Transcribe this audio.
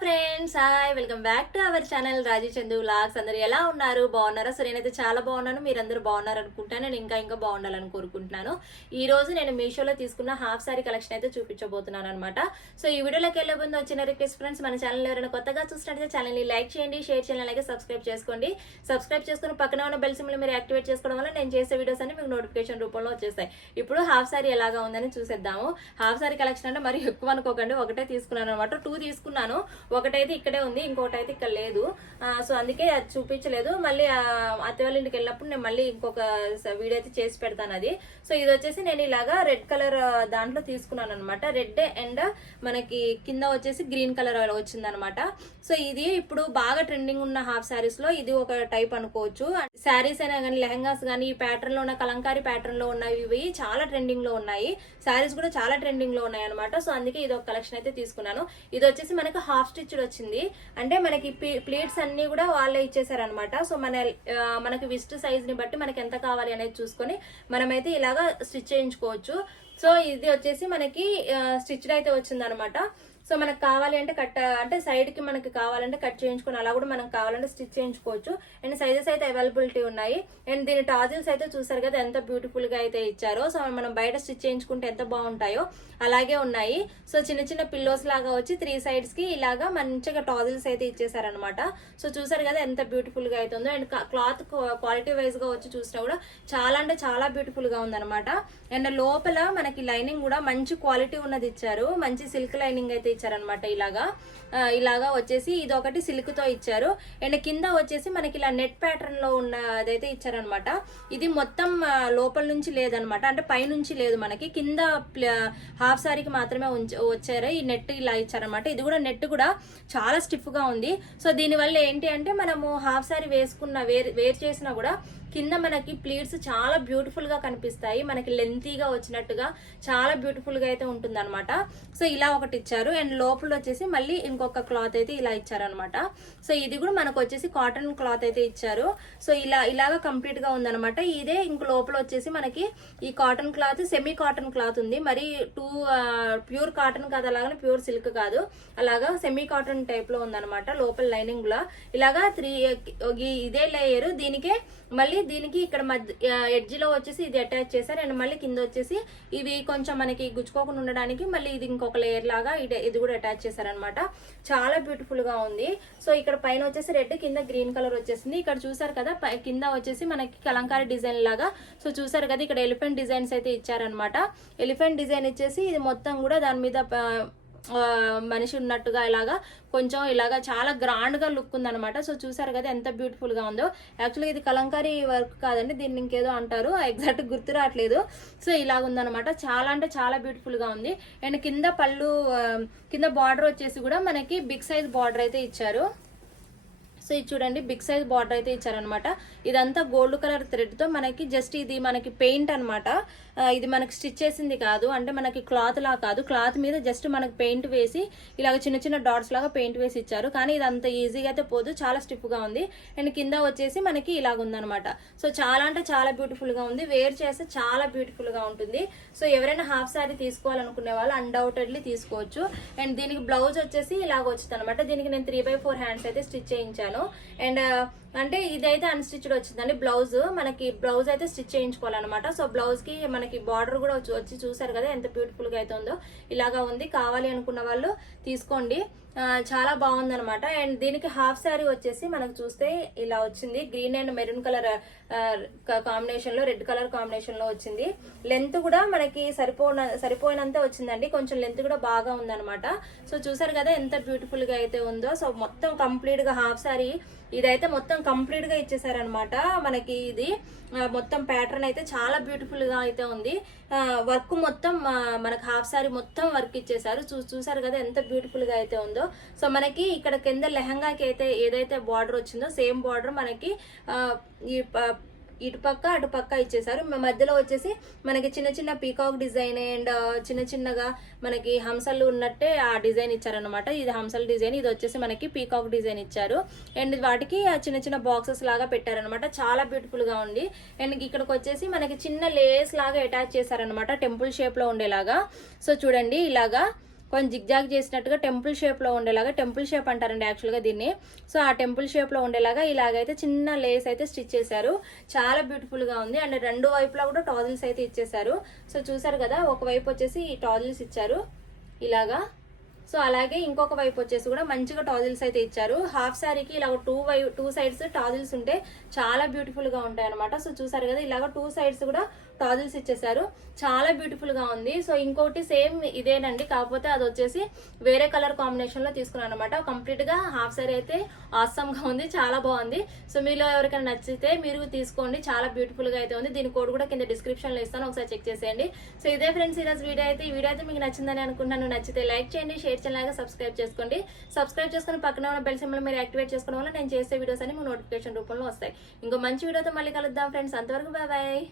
Friends hi welcome back to our channel Raji Chandu vlogs అందరు ఎలా ఉన్నారు? బాగున్నారా? సో నేనైతే చాలా బాగున్నాను. మీరందరూ బాగున్నారు అనుకుంటాను. నేను ఇంకా ఇంకా బాగుండాలని కోరుకుంటున్నాను. ఈ రోజు నేను మీషోలో తీసుకున్న హాఫ్ సారీ కలెక్షన్ అయితే చూపించబోతున్నాను అనమాట సో ఈ వీడియోలోకి వెళ్ళే ముందు వచ్చిన రిక్వెస్ట్ ఫ్రెండ్స్ మన ఛానల్ ఎవరైనా కొత్తగా చూసినట్లయితే ఛానల్ని లైక్ చేయండి షేర్ చేయండి అలాగే సబ్స్క్రైబ్ చేసుకోండి. సబ్స్క్రైబ్ చేసుకుని పక్కన ఉన్న బెల్ సిమ్లు మీరు యాక్టివేట్ చేసుకోవడం వల్ల నేను చేసే వీడియోస్ అన్ని మీకు నోటిఫికేషన్ రూపంలో వచ్చేస్తాయి. ఇప్పుడు హాఫ్ సారీ ఎలాగా ఉందని చూసేద్దాము. హాఫ్ సారీ కలెక్షన్ అంటే మరి ఎక్కువ అనుకోకండి. ఒకటే తీసుకున్నాను అనమాట టూ తీసుకున్నాను. ఒకటైతే ఇక్కడే ఉంది ఇంకొకటి అయితే ఇక్కడ లేదు. సో అందుకే అది చూపించలేదు. మళ్ళీ ఆ, అత్త వాళ్ళ ఇంటికి వెళ్ళినప్పుడు నేను మళ్ళీ ఇంకొక స- వీడియో అయితే చేసి పెడతాను అది. సో ఇది వచ్చేసి నేను ఇలాగా రెడ్ కలర్ దాంట్లో తీసుకున్నాను అనమాట రెడ్ అండ్ మనకి కింద వచ్చేసి గ్రీన్ కలర్ వచ్చింది అనమాట సో ఇది ఇప్పుడు బాగా ట్రెండింగ్ ఉన్న హాఫ్ శారీస్లో ఇది ఒక టైప్ అనుకోవచ్చు. శారీస్ అయినా కానీ లెహంగాస్ కానీ ఈ ప్యాటర్న్లో ఉన్న కలంకారీ ప్యాటర్న్లో ఉన్నవి ఇవి చాలా ట్రెండింగ్లో ఉన్నాయి. శారీస్ కూడా చాలా ట్రెండింగ్లో ఉన్నాయి అనమాట సో అందుకే ఇది ఒక కలెక్షన్ అయితే తీసుకున్నాను. ఇది వచ్చేసి మనకి హాఫ్ స్టిచ్డ్ వచ్చింది. అంటే మనకి ప్లేట్స్ అన్ని కూడా వాళ్ళే ఇచ్చేసారనమాట. సో మన మనకి విస్ట్ సైజ్ని బట్టి మనకి ఎంత కావాలి అనేది చూసుకొని మనమైతే ఇలాగా స్టిచ్ చేయించుకోవచ్చు. సో ఇది వచ్చేసి మనకి స్టిచ్డ్ అయితే వచ్చింది సో మనకు కావాలి అంటే కట్ అంటే సైడ్కి మనకి కావాలంటే కట్ చేయించుకొని అలా కూడా మనకు కావాలంటే స్టిచ్ చేయించుకోవచ్చు. అండ్ సైజెస్ అయితే అవైలబిలిటీ ఉన్నాయి. అండ్ దీని టాజిల్స్ అయితే చూసారు కదా ఎంత బ్యూటిఫుల్గా అయితే ఇచ్చారో. సో మనం బయట స్టిచ్ చేయించుకుంటే ఎంత బాగుంటాయో అలాగే ఉన్నాయి. సో చిన్న చిన్న పిల్లోస్ లాగా వచ్చి త్రీ సైడ్స్కి ఇలాగా మంచిగా టాజిల్స్ అయితే ఇచ్చేసారనమాట సో చూసారు కదా ఎంత బ్యూటిఫుల్గా అయితే ఉందో అండ్ క్లాత్ క్వాలిటీ వైజ్గా వచ్చి చూసినా కూడా చాలా అంటే చాలా బ్యూటిఫుల్గా ఉందన్నమాట. అండ్ లోపల మనకి లైనింగ్ కూడా మంచి క్వాలిటీ ఉన్నది ఇచ్చారు. మంచి సిల్క్ లైనింగ్ అయితే ఇచ్చారనమాట ఇలాగా. ఇలాగా వచ్చేసి ఇది ఒకటి సిల్క్తో ఇచ్చారు. అండ్ కింద వచ్చేసి మనకి ఇలా నెట్ ప్యాటర్న్లో ఉన్న అదైతే ఇచ్చారనమాట ఇది మొత్తం లోపల నుంచి లేదనమాట అంటే పైనుంచి లేదు మనకి. కింద హాఫ్ సారీకి మాత్రమే వచ్చారు. ఈ నెట్ ఇలా ఇచ్చారనమాట ఇది కూడా నెట్ కూడా చాలా స్టిఫ్గా ఉంది. సో దీనివల్ల ఏంటి అంటే మనము హాఫ్ సారీ వేసుకున్న వేర్ వేర్ చేసినా కూడా కింద మనకి ప్లీట్స్ చాలా బ్యూటిఫుల్గా కనిపిస్తాయి. మనకి లెంతీగా వచ్చినట్టుగా చాలా బ్యూటిఫుల్గా అయితే ఉంటుంది అనమాట సో ఇలా ఒకటి ఇచ్చారు. అండ్ లోపల వచ్చేసి మళ్ళీ ఇంకొక క్లాత్ అయితే ఇలా ఇచ్చారనమాట సో ఇది కూడా మనకు వచ్చేసి కాటన్ క్లాత్ అయితే ఇచ్చారు. సో ఇలా ఇలాగా కంప్లీట్గా ఉందన్నమాట. ఇదే ఇంక లోపల వచ్చేసి మనకి ఈ cotton cloth semi cotton cloth ఉంది. మరి టూ ప్యూర్ కాటన్ కాదు అలాగనే ప్యూర్ సిల్క్ కాదు. అలాగా సెమీ కాటన్ టైప్లో ఉందన్నమాట లోపల లైనింగ్లో. ఇలాగా త్రీ ఇదే లేయర్ దీనికే మళ్ళీ దీనికి ఇక్కడ మధ్య ఎడ్జ్లో వచ్చేసి ఇది అటాచ్ చేశారు. అండ్ మళ్ళీ కింద వచ్చేసి ఇవి కొంచెం మనకి గుచ్చుకోకుండా ఉండడానికి మళ్ళీ ఇది ఇంకొక లేయర్ లాగా ఇది ఇది కూడా అటాచ్ చేశారనమాట చాలా బ్యూటిఫుల్గా ఉంది. సో ఇక్కడ పైన వచ్చేసి రెడ్ కింద గ్రీన్ కలర్ వచ్చేసింది. ఇక్కడ చూసారు కదా పై- కింద వచ్చేసి మనకి కలంకారీ డిజైన్ లాగా. సో చూసారు కదా ఇక్కడ ఎలిఫెంట్ డిజైన్స్ అయితే ఇచ్చారనమాట ఎలిఫెంట్ డిజైన్ ఇచ్చేసి ఇది మొత్తం కూడా దాని మీద మనిషి ఉన్నట్టుగా ఇలాగా కొంచెం ఇలాగా చాలా గ్రాండ్గా లుక్ ఉందన్నమాట. సో చూసారు కదా ఎంత బ్యూటిఫుల్గా ఉందో. యాక్చువల్గా ఇది కలంకారీ వర్క్ కాదండి దీన్ని ఇంకేదో అంటారు. ఎగ్జాక్ట్ గుర్తు రావట్లేదు. సో ఇలాగ ఉందనమాట చాలా అంటే చాలా బ్యూటిఫుల్గా ఉంది. అండ్ కింద పళ్ళు కింద బార్డర్ వచ్చేసి కూడా మనకి బిగ్ సైజ్ బార్డర్ అయితే ఇచ్చారు. సో ఇది చూడండి బిగ్ సైజ్ బార్డర్ అయితే ఇచ్చారనమాట ఇదంతా గోల్డ్ కలర్ థ్రెడ్తో మనకి జస్ట్ ఇది మనకి పెయింట్ అనమాట ఇది మనకి స్టిచ్ చేసింది కాదు అంటే మనకి క్లాత్ లా కాదు. క్లాత్ మీద జస్ట్ మనకి పెయింట్ వేసి ఇలాగ చిన్న చిన్న డాట్స్ లాగా పెయింట్ వేసి ఇచ్చారు. కానీ ఇది అంత ఈజీగా అయితే పోదు చాలా స్టిఫ్గా ఉంది. అండ్ కింద వచ్చేసి మనకి ఇలాగ ఉందనమాట సో చాలా అంటే చాలా బ్యూటిఫుల్గా ఉంది. వేర్ చేస్తే చాలా బ్యూటిఫుల్గా ఉంటుంది. సో ఎవరైనా హాఫ్ సారీ తీసుకోవాలనుకునే వాళ్ళు అన్డౌటెడ్లీ తీసుకోవచ్చు. అండ్ దీనికి బ్లౌజ్ వచ్చేసి ఇలాగ వచ్చింది అనమాట దీనికి నేను త్రీ బై ఫోర్ హ్యాండ్స్ అయితే స్టిచ్ చేయించాను. అండ్ అంటే ఇదైతే అన్స్టిచ్డ్ వచ్చిందండి. బ్లౌజ్ మనకి బ్లౌజ్ అయితే స్టిచ్ చేయించుకోవాలన్నమాట. సో బ్లౌజ్కి మనకి బార్డర్ కూడా వచ్చి వచ్చి చూసారు కదా ఎంత బ్యూటిఫుల్గా అయితే ఉందో. ఇలాగా ఉంది. కావాలి అనుకున్న వాళ్ళు తీసుకోండి. చాలా బాగుందనమాట అండ్ దీనికి హాఫ్ శారీ వచ్చేసి మనకు చూస్తే ఇలా వచ్చింది. గ్రీన్ అండ్ మెరూన్ కలర్ కాంబినేషన్లో రెడ్ కలర్ కాంబినేషన్లో వచ్చింది. లెంత్ కూడా మనకి సరిపోన సరిపోయినంత వచ్చిందండి. కొంచెం లెంత్ కూడా బాగా ఉందనమాట సో చూసారు కదా ఎంత బ్యూటిఫుల్గా అయితే ఉందో. సో మొత్తం కంప్లీట్గా హాఫ్ శారీ ఇదైతే మొత్తం కంప్లీట్గా ఇచ్చేసారనమాట మనకి ఇది మొత్తం ప్యాటర్న్ అయితే చాలా బ్యూటిఫుల్గా అయితే ఉంది. వర్క్ మొత్తం మనకు మనకి హాఫ్ సారీ మొత్తం వర్క్ ఇచ్చేసారు. చూ చూసారు కదా ఎంత బ్యూటిఫుల్గా అయితే ఉందో. సో మనకి ఇక్కడ కింద లెహంగాకి అయితే ఏదైతే బార్డర్ వచ్చిందో సేమ్ బార్డర్ మనకి ఈ ఇటుపక్క అటుపక్క ఇచ్చేసారు మధ్యలో వచ్చేసి మనకి చిన్న చిన్న పీకాక్ డిజైన్ అండ్ చిన్న చిన్నగా మనకి హంసలు ఉన్నట్టే ఆ డిజైన్ ఇచ్చారనమాట ఇది హంసల డిజైన్. ఇది వచ్చేసి మనకి పీకాక్ డిజైన్ ఇచ్చారు. అండ్ వాటికి ఆ చిన్న చిన్న బాక్సెస్ లాగా పెట్టారనమాట చాలా బ్యూటిఫుల్గా ఉంది. అండ్ ఇక్కడికి వచ్చేసి మనకి చిన్న లేస్ లాగా అటాచ్ చేశారనమాట టెంపుల్ షేప్లో ఉండేలాగా. సో చూడండి ఇలాగా కొంచెం జిగ్జాగ్ చేసినట్టుగా టెంపుల్ షేప్లో ఉండేలాగా టెంపుల్ షేప్ అంటారండి యాక్చువల్గా దీన్ని. సో ఆ టెంపుల్ షేప్లో ఉండేలాగా ఇలాగైతే చిన్న లేస్ అయితే స్టిచ్ చేశారు. చాలా బ్యూటిఫుల్గా ఉంది. అండ్ రెండు వైపులా కూడా టాజిల్స్ అయితే ఇచ్చేసారు సో చూసారు కదా ఒక వైపు వచ్చేసి ఈ టాజిల్స్ ఇచ్చారు ఇలాగా. సో అలాగే ఇంకొక వైపు వచ్చేసి కూడా మంచిగా టాజిల్స్ అయితే ఇచ్చారు. హాఫ్ శారీకి ఇలా two by two sides tassels ఉంటే చాలా బ్యూటిఫుల్గా ఉంటాయి అనమాట సో చూసారు కదా ఇలాగ టూ సైడ్స్ కూడా టాజిల్స్ ఇచ్చేసారు. చాలా బ్యూటిఫుల్గా ఉంది. సో ఇంకోటి సేమ్ ఇదేనండి. కాకపోతే అది వచ్చేసి వేరే కలర్ కాంబినేషన్లో తీసుకున్నాను అనమాట కంప్లీట్గా హాఫ్ సారీ అయితే ఆసమ్గా ఉంది. చాలా బాగుంది. సో మీలో ఎవరికైనా నచ్చితే మీరు తీసుకోండి. చాలా బ్యూటిఫుల్గా అయితే ఉంది. దీని కోడ్ కూడా కింద డిస్క్రిప్షన్లో ఇస్తాను. ఒకసారి చెక్ చేసేయండి. సో ఇదే ఫ్రెండ్స్ ఈరోజు వీడియో అయితే. ఈ వీడియో అయితే మీకు నచ్చిందని అనుకున్నాను నచ్చితే లైక్ చేయండి షేర్ చేయండి అలాగే సబ్స్క్రైబ్ చేసుకోండి. సబ్స్క్రైబ్ చేసుకుని పక్కన ఉన్న బెల్ సింబల్ మీరు యాక్టివేట్ చేసుకోవడం వల్ల నేను చేసే వీడియోస్ అన్ని మీకు నోటిఫికేషన్ రూపంలో వస్తాయి. ఇంకో మంచి వీడియోతో మళ్ళీ కలుద్దాం ఫ్రెండ్స్ అంతవరకు బాయ్ బాయ్